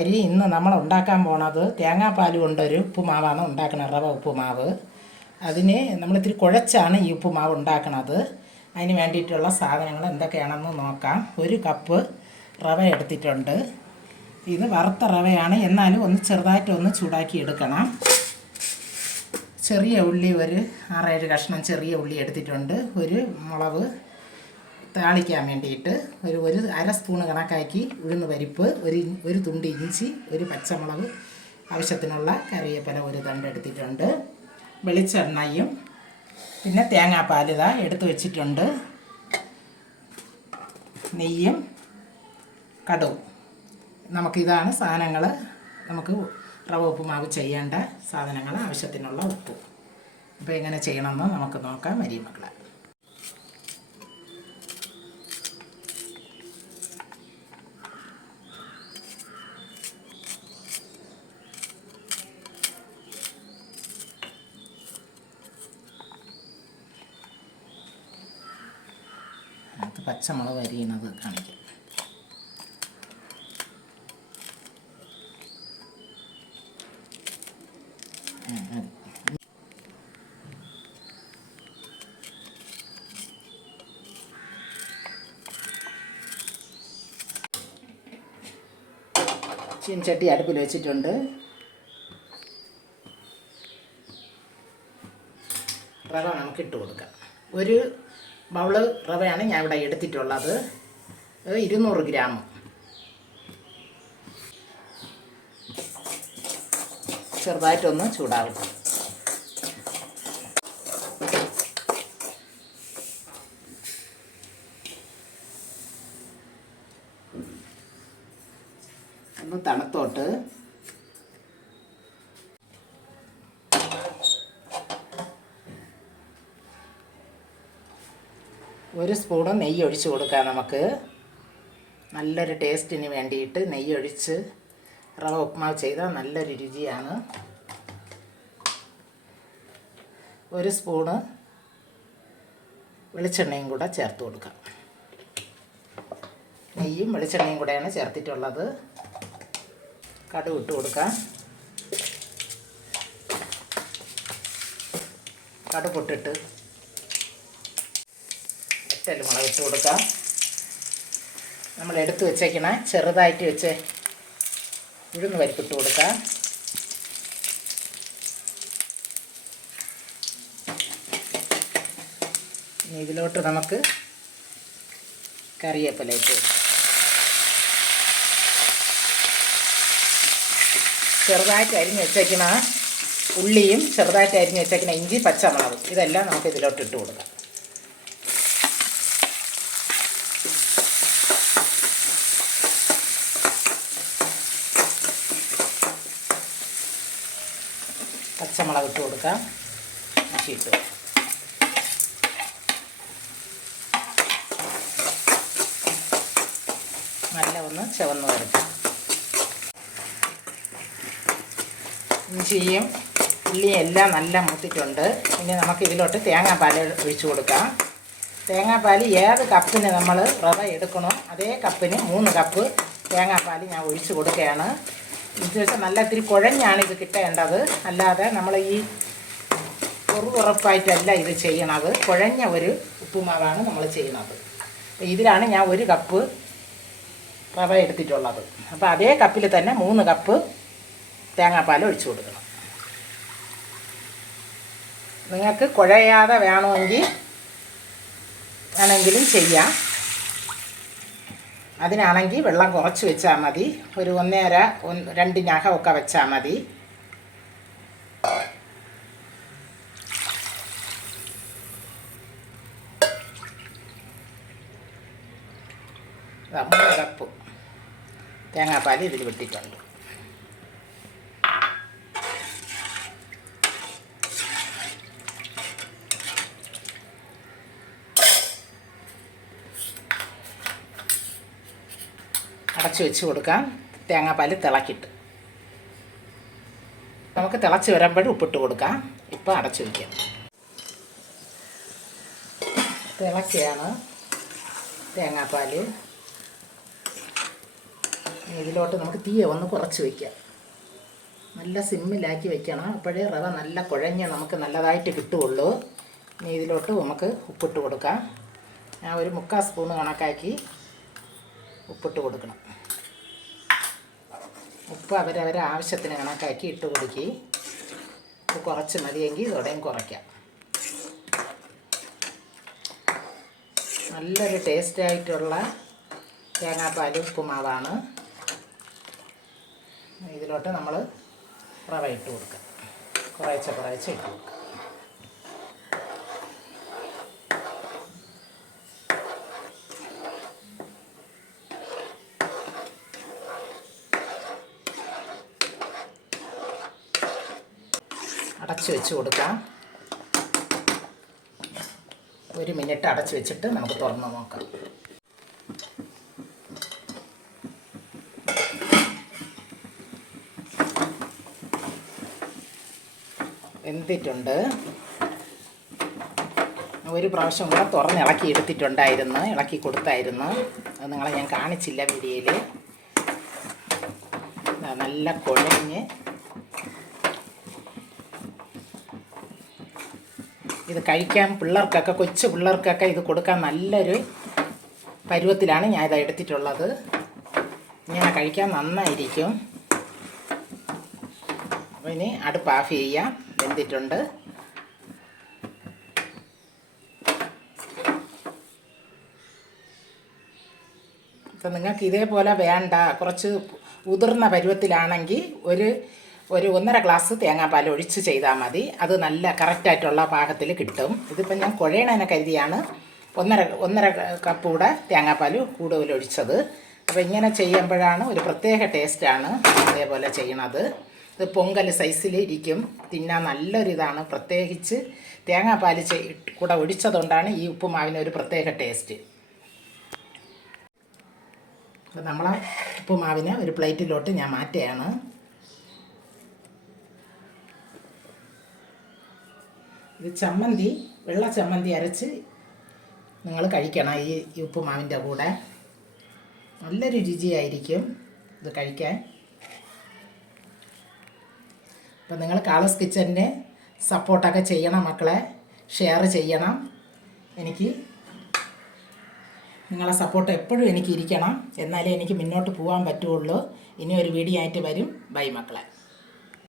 കൂട്ടുകാരി, ഇന്ന് നമ്മൾ ഉണ്ടാക്കാൻ പോണത് തേങ്ങാപ്പാൽ കൊണ്ടൊരു ഉപ്പുമാവാണ് ഉണ്ടാക്കുന്നത്, റവ ഉപ്പുമാവ്. അതിന് നമ്മളിത്തിരി കുഴച്ചാണ് ഈ ഉപ്പുമാവ് ഉണ്ടാക്കുന്നത്. അതിന് വേണ്ടിയിട്ടുള്ള സാധനങ്ങൾ എന്തൊക്കെയാണെന്ന് നോക്കാം. 1 കപ്പ് റവ എടുത്തിട്ടുണ്ട്. ഇത് വറുത്ത റവയാണ്, എന്നാലും ഒന്ന് ചെറുതായിട്ടൊന്ന് ചൂടാക്കി എടുക്കണം. ചെറിയ ഉള്ളി ഒരു 6-7 കഷ്ണം ചെറിയ ഉള്ളി എടുത്തിട്ടുണ്ട്. ഒരു മുളക് താളിക്കാൻ വേണ്ടിയിട്ട് ഒരു അര സ്പൂണ് കണക്കാക്കി ഉഴുന്ന് പരിപ്പ്, ഒരു തുണ്ട് ഇഞ്ചി, ഒരു പച്ചമുളക്, ആവശ്യത്തിനുള്ള കറിവേപ്പില ഒരു തണ്ട് എടുത്തിട്ടുണ്ട്. വെളിച്ചെണ്ണയും പിന്നെ തേങ്ങാപ്പാൽ ഇതാ എടുത്ത് വെച്ചിട്ടുണ്ട്. നെയ്യും കടുവും. നമുക്കിതാണ് സാധനങ്ങൾ. നമുക്ക് റവ ഉപ്പുമാവ് ചെയ്യേണ്ട സാധനങ്ങൾ, ആവശ്യത്തിനുള്ള ഉപ്പ്. അപ്പോൾ എങ്ങനെ ചെയ്യണമെന്ന് നമുക്ക് നോക്കാം മരിമക്കളെ. അത് പച്ചമുളക് അരിയണത് കാണിക്കാം. ചീനച്ചട്ടി അടുപ്പിൽ വെച്ചിട്ടുണ്ട്. റവ നമുക്ക് ഇട്ട് കൊടുക്കാം. ഒരു ബൗള് റവയാണ് ഞാൻ ഇവിടെ എടുത്തിട്ടുള്ളത്. 200 ഗ്രാം. ചെറുതായിട്ടൊന്ന് ചൂടാവും. ഒന്ന് തണുത്തോട്ട്. ഒരു സ്പൂണ് നെയ്യ് ഒഴിച്ച് കൊടുക്കാം. നമുക്ക് നല്ലൊരു ടേസ്റ്റിന് വേണ്ടിയിട്ട് നെയ്യ് ഒഴിച്ച് റവ ഉപ്പുമാവ് ചെയ്താൽ നല്ലൊരു രുചിയാണ്. ഒരു സ്പൂണ് വെളിച്ചെണ്ണയും കൂടെ ചേർത്ത് കൊടുക്കാം. നെയ്യും വെളിച്ചെണ്ണയും കൂടെയാണ് ചേർത്തിട്ടുള്ളത്. കടുക് ഇട്ട് കൊടുക്കാം. കടുക് പൊട്ടിട്ട് മുളക് ഇട്ട് കൊടുക്കാം. നമ്മൾ എടുത്ത് വെച്ചേക്കണ ചെറുതായിട്ട് വെച്ച് ഉഴുന്ന് പരിപ്പിട്ട് കൊടുക്കാം. ഇനി ഇതിലോട്ട് നമുക്ക് കറിവേപ്പില ഇട്ട് കൊടുക്കാം. ചെറുതായിട്ട് അരിഞ്ഞ് വെച്ചേക്കണ ഉള്ളിയും ചെറുതായിട്ട് അരിഞ്ഞ് വെച്ചേക്കണ ഇഞ്ചി, പച്ചമുളകും ഇതെല്ലാം നമുക്ക് ഇതിലോട്ട് ഇട്ട് കൊടുക്കാം. പച്ചമുളക് ഇട്ട് കൊടുക്കാം. ഇട്ട് നല്ല ഒന്ന് ചുവന്ന് വരട്ടെ. ഇഞ്ചിയും ഉള്ളിയും എല്ലാം നല്ല മൂത്തിട്ടുണ്ട്. ഇനി നമുക്ക് ഇതിലോട്ട് തേങ്ങാപ്പാൽ ഒഴിച്ചു കൊടുക്കാം. തേങ്ങാപ്പാൽ ഏത് കപ്പിന് നമ്മൾ റവ എടുക്കണോ അതേ കപ്പിന് 3 കപ്പ് തേങ്ങാപ്പാൽ ഞാൻ ഒഴിച്ചു കൊടുക്കുകയാണ്. ഇത് വെച്ചാൽ നല്ല ഇത്തിരി കുഴഞ്ഞാണ് ഇത് കിട്ടേണ്ടത്. അല്ലാതെ നമ്മൾ ഈ ഉറപ്പായിട്ടല്ല ഇത് ചെയ്യണത്. കുഴഞ്ഞ ഒരു ഉപ്പുമാവാണ് നമ്മൾ ചെയ്യുന്നത്. അപ്പോൾ ഇതിലാണ് ഞാൻ 1 കപ്പ് റവ എടുത്തിട്ടുള്ളത്. അപ്പോൾ അതേ കപ്പിൽ തന്നെ 3 കപ്പ് തേങ്ങാപ്പാൽ ഒഴിച്ചു കൊടുക്കണം. നിങ്ങൾക്ക് കുഴയാതെ വേണമെങ്കിലും ചെയ്യാം. അതിനാണെങ്കിൽ വെള്ളം കുറച്ച് വെച്ചാൽ മതി. ഒരു 1.5-2 നഖമൊക്കെ വെച്ചാൽ മതി. മൂന്ന് കപ്പ് തേങ്ങാപ്പാൽ ഇതിൽ വിട്ടിട്ടുണ്ട്. അടച്ചു വെച്ച് കൊടുക്കാം. തേങ്ങാപ്പാൽ തിളക്കിയിട്ട് നമുക്ക് തിളച്ച് വരുമ്പോഴും ഉപ്പിട്ട് കൊടുക്കാം. ഇപ്പം അടച്ചു വയ്ക്കാം. തിളക്കുകയാണ് തേങ്ങാപ്പാൽ. ഇതിലോട്ട് നമുക്ക് തീ ഒന്ന് കുറച്ച് വയ്ക്കാം. നല്ല സിമ്മിലാക്കി വെക്കണം. അപ്പോഴേ റവ നല്ല കുഴഞ്ഞ് നമുക്ക് നല്ലതായിട്ട് കിട്ടുകയുള്ളൂ. ഇനി ഇതിലോട്ട് നമുക്ക് ഉപ്പിട്ട് കൊടുക്കാം. ഞാൻ ഒരു 3/4 സ്പൂൺ കണക്കാക്കി ഉപ്പിട്ട് കൊടുക്കണം. ഉപ്പ് അവരവരെ ആവശ്യത്തിന് കണക്കാക്കി ഇട്ട് കൊടുക്കി. ഉപ്പ് കുറച്ച് മതിയെങ്കിൽ ഇതോടെയും കുറയ്ക്കാം. നല്ലൊരു ടേസ്റ്റായിട്ടുള്ള തേങ്ങാപ്പാൽ ഉപ്പുമാവാണ്. ഇതിലോട്ട് നമ്മൾ റവ ഇട്ട് കൊടുക്കുക. കുറേശ്ശെ ഇട്ട് കൊടുക്കുക. അടച്ച് വെച്ച് കൊടുക്കാം. 1 മിനിറ്റ് അടച്ച് വെച്ചിട്ട് നമുക്ക് തുറന്ന് നോക്കാം. വെന്തിട്ടുണ്ട്. ഒരു പ്രാവശ്യം കൂടെ തുറന്ന് ഇളക്കി എടുത്തിട്ടുണ്ടായിരുന്നു, ഇളക്കി കൊടുത്തായിരുന്നു. അത് നിങ്ങളെ ഞാൻ കാണിച്ചില്ല വീഡിയോയിൽ. നല്ല കുഴഞ്ഞ് ഇത് കഴിക്കാൻ പിള്ളേർക്കൊക്കെ, കൊച്ചു പിള്ളേർക്കൊക്കെ ഇത് കൊടുക്കാൻ നല്ലൊരു പരുവത്തിലാണ് ഞാൻ ഇത് എടുത്തിട്ടുള്ളത്. ഇങ്ങനെ കഴിക്കാൻ നന്നായിരിക്കും. അപ്പോൾ ഇനി അടുപ്പ് ഓഫ് ചെയ്യാം. വെന്തിട്ടുണ്ട്. അപ്പം നിങ്ങൾക്ക് ഇതേപോലെ വേണ്ട, കുറച്ച് ഉതിർന്ന പരുവത്തിലാണെങ്കിൽ ഒരു 1.5 ഗ്ലാസ് തേങ്ങാപ്പാൽ ഒഴിച്ച് ചെയ്താൽ മതി. അത് നല്ല കറക്റ്റായിട്ടുള്ള പാകത്തിൽ കിട്ടും. ഇതിപ്പം ഞാൻ കുഴയണേനെ കരുതിയാണ് 1.5 കപ്പ് കൂടെ തേങ്ങാപ്പാൽ കൂടുതൽ ഒഴിച്ചത്. അപ്പോൾ ഇങ്ങനെ ചെയ്യുമ്പോഴാണ് ഒരു പ്രത്യേക ടേസ്റ്റാണ് അതേപോലെ ചെയ്യണത്. ഇത് പൊങ്കൽ സൈസിൽ ഇരിക്കും, തിന്നാൻ നല്ലൊരിതാണ്. പ്രത്യേകിച്ച് തേങ്ങാപ്പാൽ കൂടെ ഒഴിച്ചതുകൊണ്ടാണ് ഈ ഉപ്പുമാവിന് ഒരു പ്രത്യേക ടേസ്റ്റ്. അപ്പോൾ നമ്മളെ ഉപ്പുമാവിനെ ഒരു പ്ലേറ്റിലോട്ട് ഞാൻ മാറ്റുകയാണ്. ഇത് ചമ്മന്തി, വെള്ള ചമ്മന്തി അരച്ച് നിങ്ങൾ കഴിക്കണം ഈ ഉപ്പുമാവിൻ്റെ കൂടെ. നല്ലൊരു രുചിയായിരിക്കും ഇത് കഴിക്കാൻ. അപ്പം നിങ്ങൾ കാളസ് കിച്ചണിനെ സപ്പോർട്ടൊക്കെ ചെയ്യണം മക്കളെ, ഷെയർ ചെയ്യണം. എനിക്ക് നിങ്ങളെ സപ്പോർട്ട് എപ്പോഴും എനിക്ക് ഇരിക്കണം, എന്നാലേ എനിക്ക് മുന്നോട്ട് പോകാൻ പറ്റുള്ളൂ. ഇനി ഒരു വീഡിയോ ആയിട്ട് വരും. ബൈ മക്കളെ.